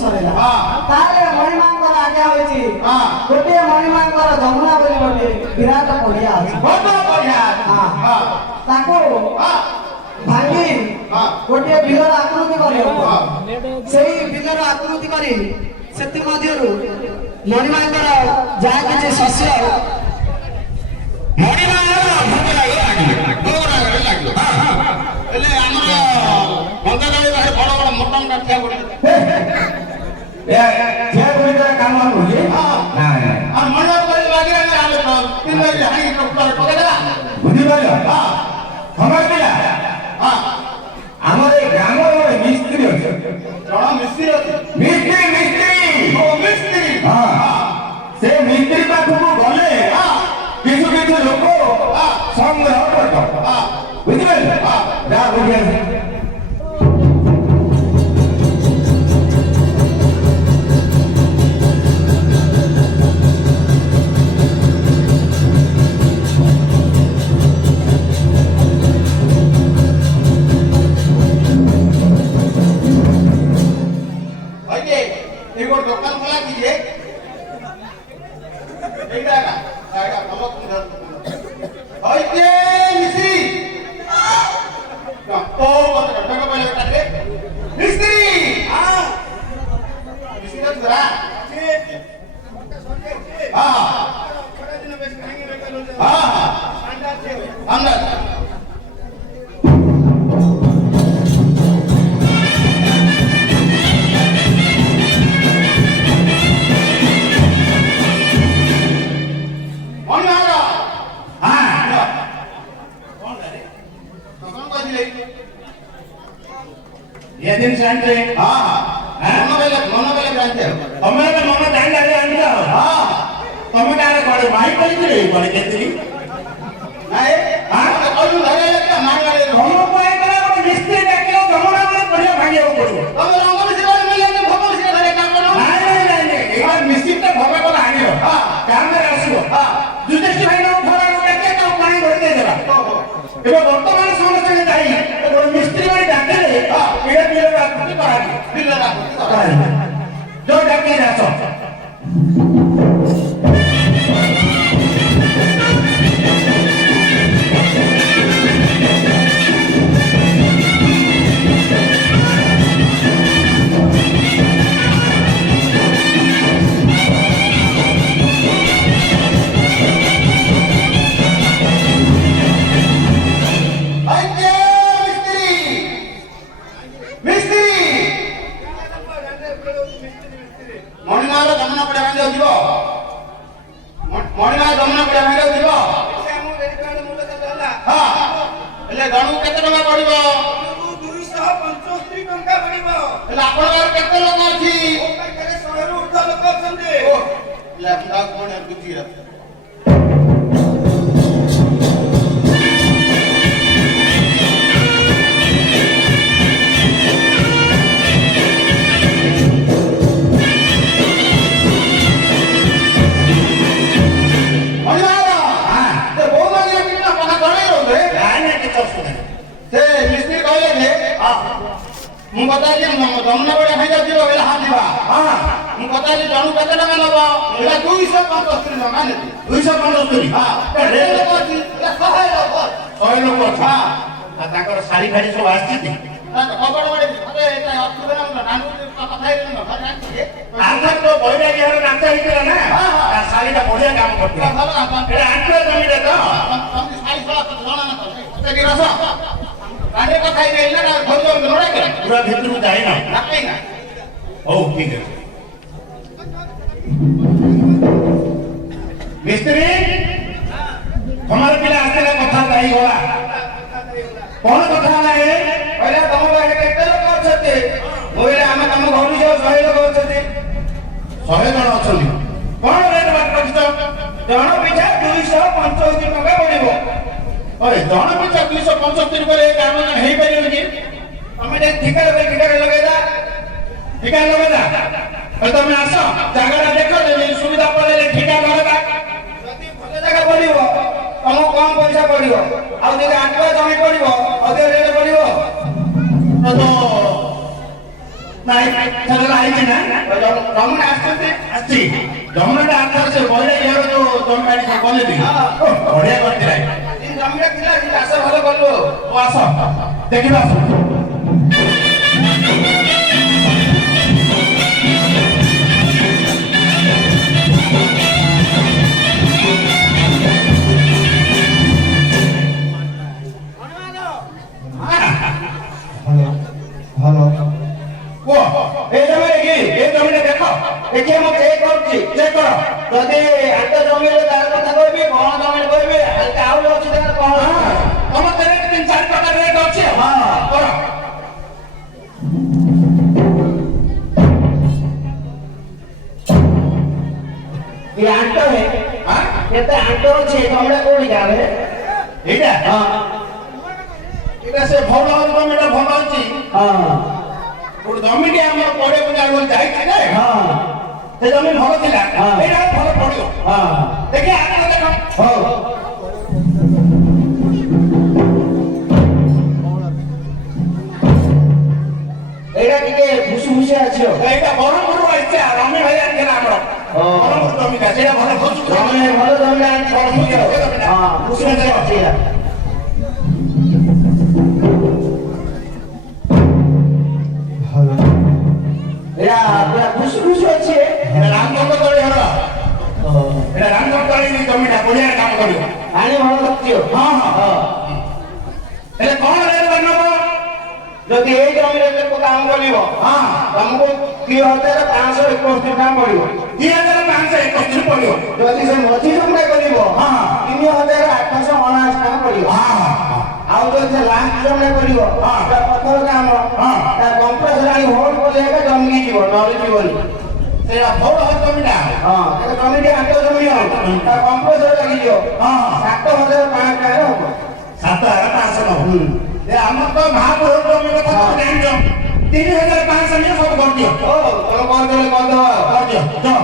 सरेला ताले मणिमांकर आज्ञा होइछि गोटे मणिमांकर जमुना बोली गोटे विराट पड़िया अछि बहुत बढ़िया हां ताको भांगी गोटे बिलर आकृति करियो सेही बिलर आकृति करी सेति मध्यरु मणिमांकर जा किछि शस्य मणिमांकर भूत लागलो एले हमर बंगाली बाहर बड़ बड़ मोटा मोटा ठिया पड़े ए ठिया पड़े काम होई हां और मन कोई लागी रे आले तीन बार हाई टक्कर पकेला बुझी पाइलो हां हमर पिला हां हमर ए ग्राम रे मिस्त्री अछि कोन मिस्त्री अछि मिस्त्री ओ मिस्त्री हां से मिस्त्री पाखु गले हां किछु लोक संग्रह करतो हां बुझी पाइलो हां जा बुझिया दुकान खोला कीजिए मिस्त्री ये दिन सांते हां मन जानते हो हमें तो मन जान जाने आंदा हां तुम कारे कोड़े भाई कोई रे कोड़े केतरी नाही हां और धरे लगता मांग ले हम कोई करे कोई मिस्त्री देखियो जमुना में बढ़िया भागियो पड़ो तुम रंग में से मिले के भगवान से घरे काम करो नहीं एक बार मिस्त्री तो भगे को आनियो हां काम में आसियो हां जुजेश भाई नो भरा देखे तो पानी भर दे देबा एबे वर्तमान समस्या के जाई मिस्त्री वाली डाके रे एडा बिलर आकृति कराबी बिलर आकृति कराबी जो डाके जासो जमुना बड़े खाई जाओ बेला हां दिवा हां मु पता ले जानू कते टका लबो एला 275 टका ने 275 हां रे लोक अछि एला 100 लोक हां आ ताकर सारी खाली सब आछि खबर बड़े अरे एटा अखुरा नानू कथा हेले न घर आछि आखर तो बहिरा गेहर नाचा हितला ना हां सारी ता बढ़िया काम करती भलो काम एटा आखरे जमी रे तो हम सारी सला तो जाना ना तो ते गिरासा काने कथा ही नहीं ना भलो नोड़ा के पूरा भीतर में जाए ना नहीं ना ओ ठीक है मिस्त्री हमारे पिला आते का कथा नहीं होला कौन कथा ना है पहले तुम बाहर केते लोग अछते मोइला हम हम घर जो 100 लोग अछते 100 जन अछली कौन रेट बात करछ जन पिछा 275 टका पड़िबो ओए जन पिछा 275 करे काम हेई परियो कि हमें ठिका लगे ठिका लगे तुम आस जगह देख सुविधा पड़े ठिका लगे जगह पड़ो तुमको कम पैसा पड़ो आठवा जमी पड़ो अधिक रेट पड़ो ନାଇଁ ସେଟା ଆଇଛି ନା ଜମୁନା ଆସିଛି ଜମୁନାଟା ଆର୍ଥର ସେ ବହିରେ ଇଏର ଯୋଉ ଜମି ବାଡ଼ି ସବୁ କଲେନି ବଢିଆ କରିଥିଲା ଜମିଟା ଥିଲା ଚାଷ ଭଲ କଲୁ ଓ ଆସ ଦେଖିବା ଆସ हेलो ओ ए जमीन की ए जमीन देखो देखिए मैं चेक करछि चेक करो ଯଦି ଆଟ ଜମିରେ ତାର କଥା କହିବି କଣ ଜମିରେ କହିବି ହାଲକା ଆଉଲ ଅଛି ତାର କଣ ତମ ତେରେ 3-4 ପ୍ରକାର ରେଟ୍ ଅଛି ହଁ କର ଏ ଆଟ ରେ हां କେତେ ଆଟ ଅଛି ତମରେ କୋଉଠି ଗାଁରେ ଏଇଟା ହଁ এটা সে ভাল জমিটা ভাল ଅଛି ହଁ ଗୋଟେ ଜମିଟି ଆମର ପଡେ ପୂଜା ଯାଇଛି ଯେ ହଁ ସେ ଜମି ଭଲ ଥିଲା ହଁ। ଏଇଟା ଭଲ ପଡିବ ହଁ ଦେଖି ଆଗ ଦେଖ ହଉ ଏଇଟା ଟିକେ ଭୁସୁଭୁସିଆ ଅଛି ଏଇଟା ବରହମପୁରରୁ ଆସିছে ରମେଶ ଭାଇ ଆଣିଥିଲା ଆମର ବରହମପୁର ଜମିଟା ସେଇଟା ଭଲ ଭୁସୁ ଜମି ଭଲ ଜମି ଆଣିଛି ହଁ ଭୁସୁଭୁସିଆ ଅଛି ଏଇଟା ଏଇଟା ପୁରା ଭୁସୁଭୁସି ଅଛି এটা ରାମଚନ୍ଦ୍ର ତଳି ଘର এটা ରାମଚନ୍ଦ୍ର ତଳି ଜମିଟା ବଢିଆ କାମ କରିବ ପାଣି ଭଲ ରଖିବ ହଁ ହଁ ହେଲେ କଣ ରେଟ୍ ନବ ଯଦି ଏଇ ଜମିରେ ଲୋକ କାମ କରିବ ହଁ ତମକୁ 2561 ଟଙ୍କା ପଡିବ 2571 ପଡିବ ଯଦି ସେ ମଝି ଜମିରେ କରିବ ହଁ 3879 ଟଙ୍କା ପଡିବ ହଁ ଆଉ ଯଦି ସେ ଲାଷ୍ଟ ଜମିରେ କରିବ ପଥର କାମ ତା କମ୍ପ୍ରେସର ଆଣି ହୋଲ୍ଡ କଲେ ଏକା ଜମିକି ଯିବ ନହେଲେ ଯିବନି ସେଇଟା ଭଲ ଜମିଟା ହଁ ଜମିଟି ଆଟ ଜମି ହବ ତା କମ୍ପ୍ରେସର ଲାଗିଯିବ ହଁ 7500 ଟଙ୍କାରେ ହବ 7500 ଏ ଆମର ତ ମହାପୁର ଜମି କଥା ତମେ ଜାଣିଛ 3500 ନିଏ ସବୁ କରିଦିଅ ଓ ତମେ କରିଦେଲେ କରିଦେବ କରିଦିଅ ଯାଅ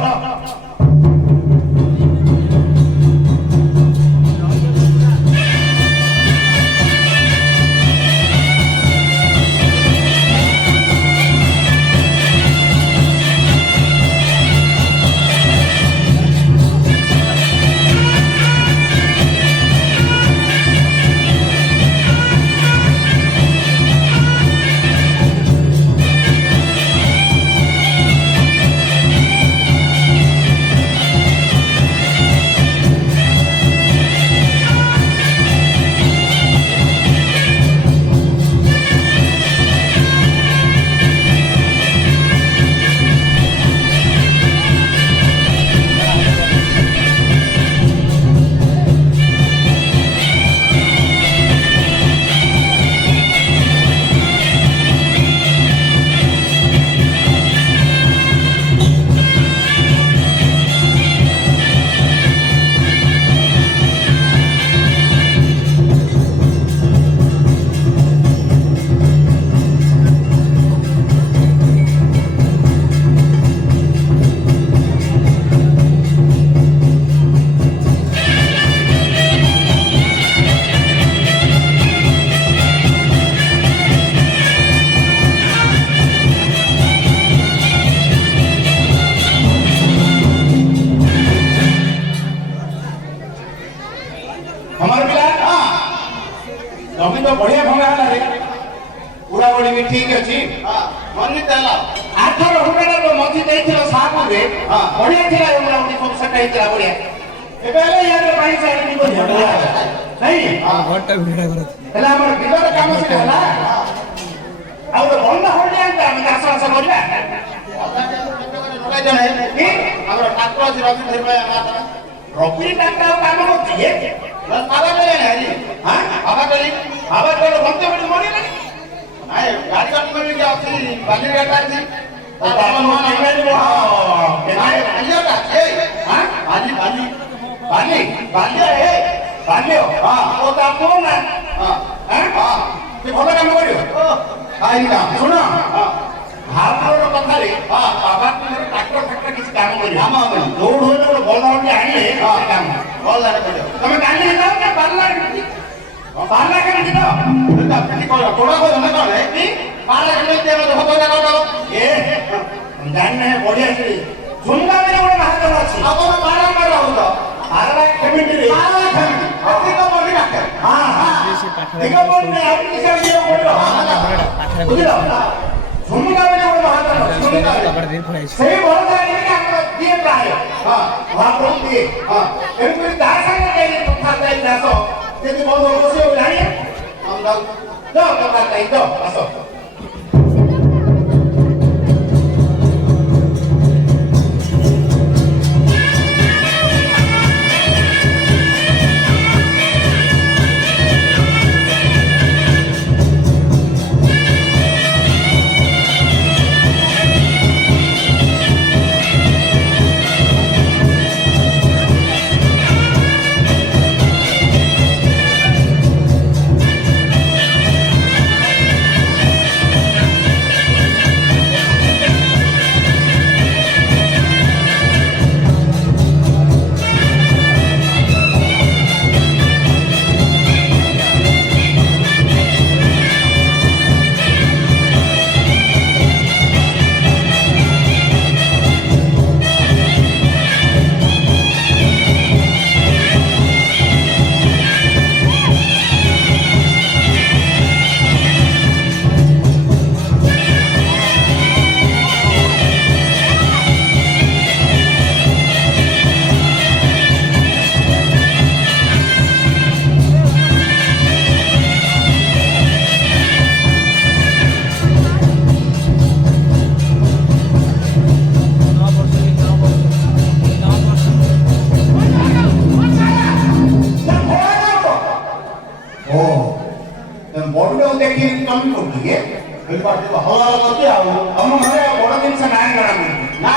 ଜମି ତ ବଢିଆ ଭଙ୍ଗା ହେଲା ରେ ଉଡାଉଡି ବି ଠିକ ଅଛି ମନି ଦେଲା ଆଠର ହୁଣ୍ଡାଟା ଯୋଉ ମଝି ଦେଇଥିଲ ସାପୁରେ ବଢିଆ ଥିଲା ଉଡାଉଡି ସବୁ ସେଟା ହେଇଥିଲା ବଢିଆ ଏବେ ହେଲେ ୟାର ପାଇଁ ସାଇଡ ନି କରି ନାଇଁ ଘରଟା ଭିଡା କର ହେଲା ଆମର ବିଲର କାମ ସେଟା ହେଲା ଆଉ ଗୋଟେ ବନ୍ଧା ହୋଲ୍ଡି ଆଣିଲେ ଆମେ ଚାଷ ବାସ କରିବା ଆମର ଟ୍ରାକ୍ଟର ଅଛି ରବି ଧରିବା ରବି ଟ୍ରାକ୍ଟର କାମ କରୁଛି ବାବା ଚলে ନାଇଁ হ্যাঁ বাবা চলে বলতে বলি মনে নাই আয় গাড়ি গাড়ি করে কি আছে বালি গাড়ি আছে বাবা মনে নাই হ্যাঁ আইয়াটা এই হ্যাঁ বালি বালি বালি বালি এই বালি হ্যাঁ ও তা কোন না হ্যাঁ হ্যাঁ তুই ভালো কাম করিও আই না শোনো ভারতর কথারে বাবা তোমার ট্রাক্টর ফ্যাক্টর কিছু কাম করিও কাম হবে দৌড় হইলে বড় বড় হইলে আইলে কাম বল লাগে করিও তুমি কালি যাও না পারলা পারলা কেন দিও এটা আপনি কই তোড়া কই না কই ପାରା କେମିତି ଆମେ ହବ ଜାଗା ଏ ଜାଣିନେ ବଢିଆ ସେ ସୁନଗାମିରେ ଗୋଟେ ମହାଜନ ଅଛି ଆଉ କଣ ପାରା ମାର ହଉଛ ପାରା କେମିତିରେ ପାରା କେମିତି ଏତିକ ବଡି ଡାକେ ହଁ ଠିକ ବୋଲନେ ଆଉ କିଛି ଇଏ ବୋଲ ବୁଝିଲ ସୁନଗାମିରେ ଗୋଟେ ମହାଜନ ଅଛି ସୁନଗାମି ସେଇ ବଡ ଜାଣିନି କି ଆମର କିଏ ପ୍ରାୟ ହଁ ମହାପ୍ରଭୁ ହଁ ଏମିତି ତା ସାଙ୍ଗେ ଯାଇକି କଥା ଯାଇ ଦାସ ଯଦି ବନ୍ଧ ବସିବ ଜାଣିଏ हम लोग ତ କଥା ଯାଇ ତ ଆସ ବଡ ଦେଖି ତମେ କରୁଛୁ କି बिल्कुल हवा करती आओ ଆମ ଘରେ ବଡ ଜିନିଷ ନାହିଁ ଜଣା ପଡୁଛି